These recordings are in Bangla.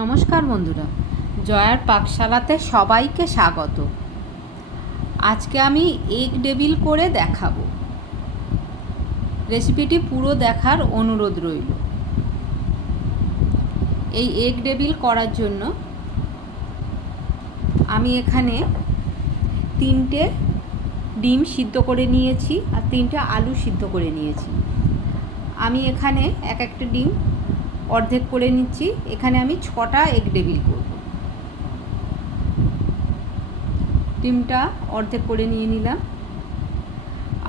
নমস্কার বন্ধুরা, জয়ার পাকশালাতে সবাইকে স্বাগত। আজকে আমি এগ ডেভিল করে দেখাবো। রেসিপিটি পুরো দেখার অনুরোধ রইল। এই এগ ডেভিল করার জন্য আমি এখানে 3টে ডিম সিদ্ধ করে নিয়েছি আর 3টে আলু সিদ্ধ করে নিয়েছি। আমি এখানে একটা ডিম অর্ধেক করে নিচ্ছি। এখানে আমি 6টা এগ ডেভিল করব। ডিমটা অর্ধেক করে নিয়ে নিলাম।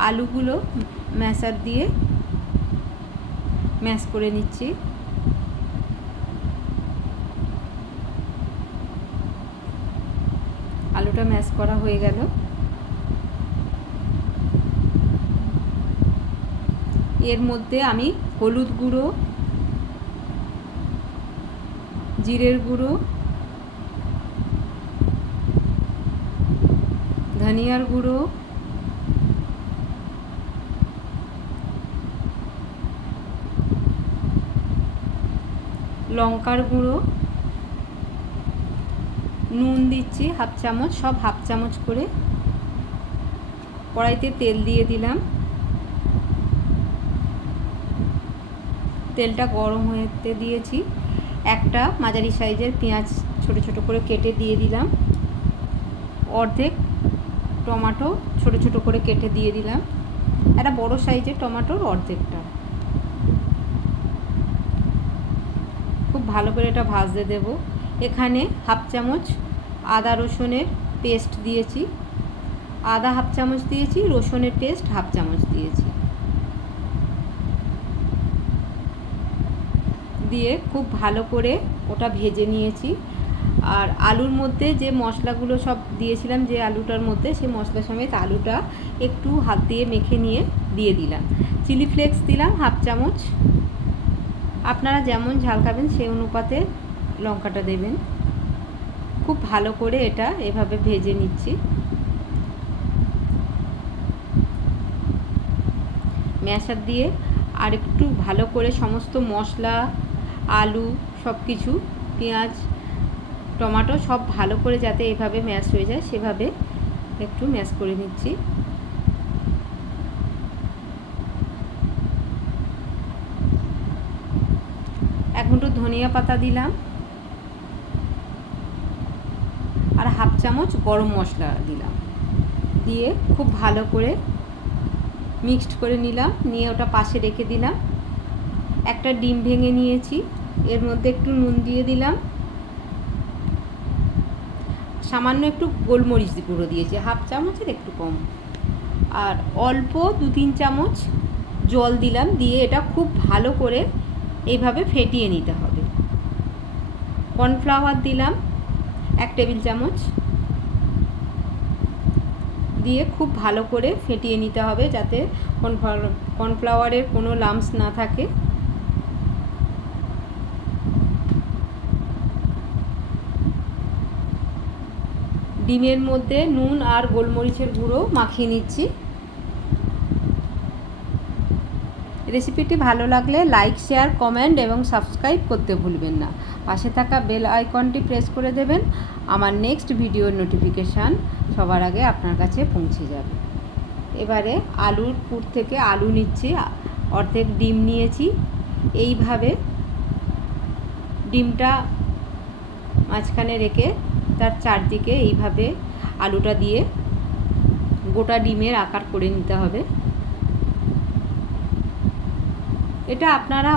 আলুগুলো ম্যাশার দিয়ে ম্যাশ করে নিচ্ছি। আলুটা ম্যাশ করা হয়ে গেল। এর মধ্যে আমি হলুদ গুঁড়ো, জিরের গুঁড়ো, ধনিয়ার গুঁড়ো, লঙ্কার গুঁড়ো, নুন দিচ্ছি হাফ চামচ, সব হাফ চামচ করে। কড়াইতে তেল দিয়ে দিলাম। তেলটা গরম হতে দিয়েছি। একটা মাঝারি সাইজের পেঁয়াজ ছোট ছোট করে কেটে দিয়ে দিলাম। অর্ধেক টমেটো ছোট ছোট করে কেটে দিয়ে দিলাম। একটা বড় সাইজের টমেটোর অর্ধেকটা। খুব ভালো করে এটা ভাজতে দেব। এখানে হাফ চামচ আদা রসুনের পেস্ট দিয়েছি। আদা হাফ চামচ দিয়েছি, রসুনের পেস্ট হাফ চামচ দিয়েছি। দিয়ে খুব ভালো করে ওটা ভেজে নিয়েছি। আর আলুর মধ্যে যে মশলাগুলো সব দিয়েছিলাম, যে আলুটার মধ্যে, সেই মশলা সমেত আলুটা একটু হাত দিয়ে মেখে নিয়ে দিয়ে দিলাম। চিলি ফ্লেক্স দিলাম হাফ চামচ। আপনারা যেমন ঝাল খাবেন সেই অনুপাতে লঙ্কাটা দেবেন। খুব ভালো করে এটা এভাবে ভেজে নিচ্ছি। ম্যাশার দিয়ে আর একটু ভালো করে সমস্ত মশলা, আলু, সব কিছু, পেঁয়াজ, টমেটো সব ভালো করে যাতে এভাবে ম্যাশ হয়ে যায় সেভাবে একটু ম্যাশ করে নিচ্ছি। এক মুঠো ধনিয়া পাতা দিলাম আর হাফ চামচ গরম মশলা দিলাম। দিয়ে খুব ভালো করে মিক্সড করে নিলাম। নিয়ে ওটা পাশে রেখে দিলাম। একটা ডিম ভেঙে নিয়েছি, এর মধ্যে একটু নুন দিয়ে দিলাম। সামান্য একটু গোলমরিচ গুঁড়ো দিয়েছি, হাফ চামচের একটু কম। আর অল্প 2-3 চামচ জল দিলাম। দিয়ে এটা খুব ভালো করে এইভাবে ফেটিয়ে নিতে হবে। কর্নফ্লাওয়ার দিলাম 1 টেবিল চামচ। দিয়ে খুব ভালো করে ফেটিয়ে নিতে হবে যাতে কর্নফ্লাওয়ারের কোনো লাম্পস না থাকে। ডিমের মধ্যে নুন আর গোলমরিচের গুঁড়ো মাখিয়ে নিচ্ছি। রেসিপিটি ভালো লাগলে লাইক, শেয়ার, কমেন্ট এবং সাবস্ক্রাইব করতে ভুলবেন না। পাশে থাকা বেল আইকনটি প্রেস করে দেবেন। আমার নেক্সট ভিডিওর নোটিফিকেশান সবার আগে আপনার কাছে পৌঁছে যাবে। এবারে আলুর পুর থেকে আলু নিচ্ছি, অর্ধেক ডিম নিয়েছি। এইভাবে ডিমটা মাঝখানে রেখে তার চারদিকে এইভাবে আলুটা দিয়ে গোটা ডিমের আকার করে নিতে হবে। এটা আপনারা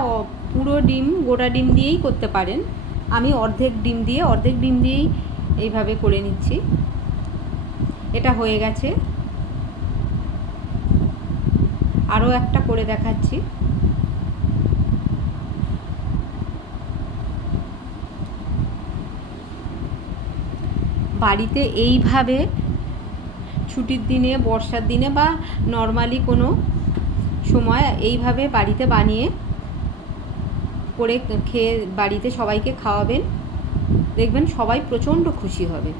পুরো ডিম, গোটা ডিম দিয়েই করতে পারেন। আমি অর্ধেক ডিম দিয়েই এইভাবে করে নিচ্ছি। এটা হয়ে গেছে। আরও একটা করে দেখাচ্ছি। বাড়িতে এইভাবে ছুটির দিনে, বর্ষার দিনে বা নর্মালি কোনো সময় এইভাবে বাড়িতে বানিয়ে করে খেয়ে বাড়িতে সবাইকে খাওয়াবেন। দেখবেন সবাই প্রচণ্ড খুশি হবে।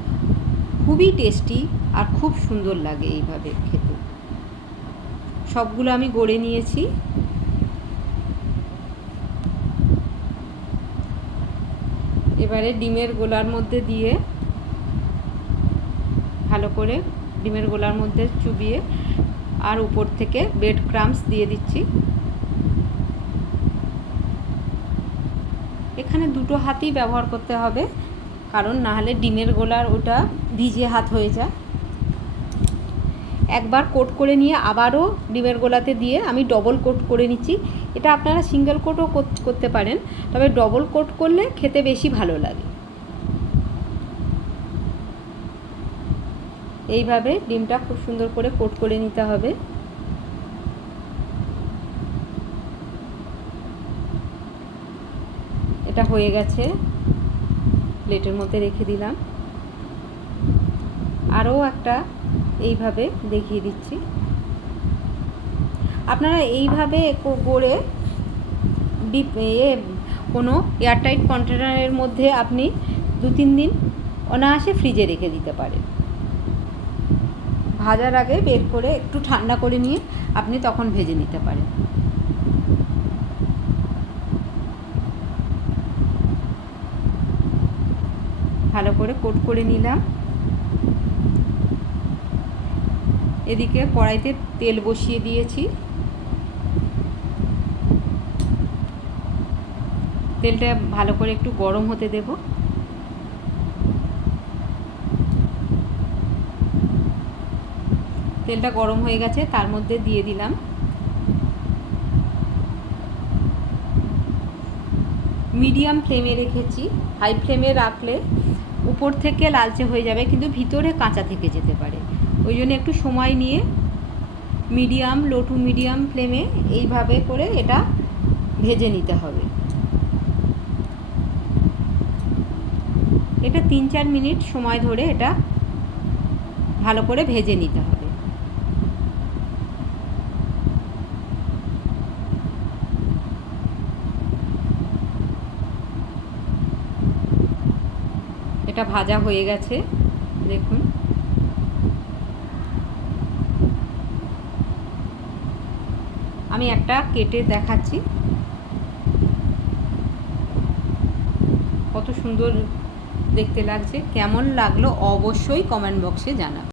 খুবই টেস্টি আর খুব সুন্দর লাগে এইভাবে খেতে। সবগুলো আমি গড়ে নিয়েছি। এবারে ডিমের গোলার মধ্যে দিয়ে ভালো করে ডিমের গোলার মধ্যে চুবিয়ে আর উপর থেকে ব্রেড ক্রাম্বস দিয়ে দিচ্ছি। এখানে দুটো হাতই ব্যবহার করতে হবে, কারণ না হলে ডিমের গোলার ওটা ভিজে হাত হয়ে যায়। একবার কোট করে নিয়ে আবারও ডিমের গোলাতে দিয়ে আমি ডবল কোট করে নিচ্ছি। এটা আপনারা সিঙ্গেল কোটও করতে পারেন, তবে ডবল কোট করলে খেতে বেশি ভালো লাগে। এইভাবে ডিমটা খুব সুন্দর করে কোট করে নিতে হবে। এটা হয়ে গেছে, প্লেটের মধ্যে রেখে দিলাম। আরও একটা এইভাবে দেখিয়ে দিচ্ছি। আপনারা এইভাবে করে কোনো এয়ারটাইট কন্টেনারের মধ্যে আপনি 2-3 দিন অনায়াসে ফ্রিজে রেখে দিতে পারেন। ভাজার আগে বের করে একটু ঠান্ডা করে নিয়ে আপনি তখন ভেজে নিতে পারেন। ভালো করে কোট করে নিলাম। এদিকে কড়াইতে তেল বসিয়ে দিয়েছি। তেলটা ভালো করে একটু গরম হতে দেব। তেলটা গরম হয়ে গেছে, তার মধ্যে দিয়ে দিলাম মিডিয়াম ফ্লেমে রেখেছি। হাই ফ্লেমে রাখলে উপর থেকে লালচে হয়ে যাবে, কিন্তু ভিতরে কাঁচা থেকে যেতে পারে। ওই জন্য একটু সময় নিয়ে মিডিয়াম, লো টু মিডিয়াম ফ্লেমে এইভাবে করে এটা ভেজে নিতে হবে। এটা 3-4 মিনিট সময় ধরে এটা ভালো করে ভেজে নিতে হবে। এটা ভাজা হয়ে গেছে, দেখুন। আমি একটা কেটে দেখাচ্ছি কত সুন্দর দেখতে লাগছে। কেমন লাগলো অবশ্যই কমেন্ট বক্সে জানাবেন।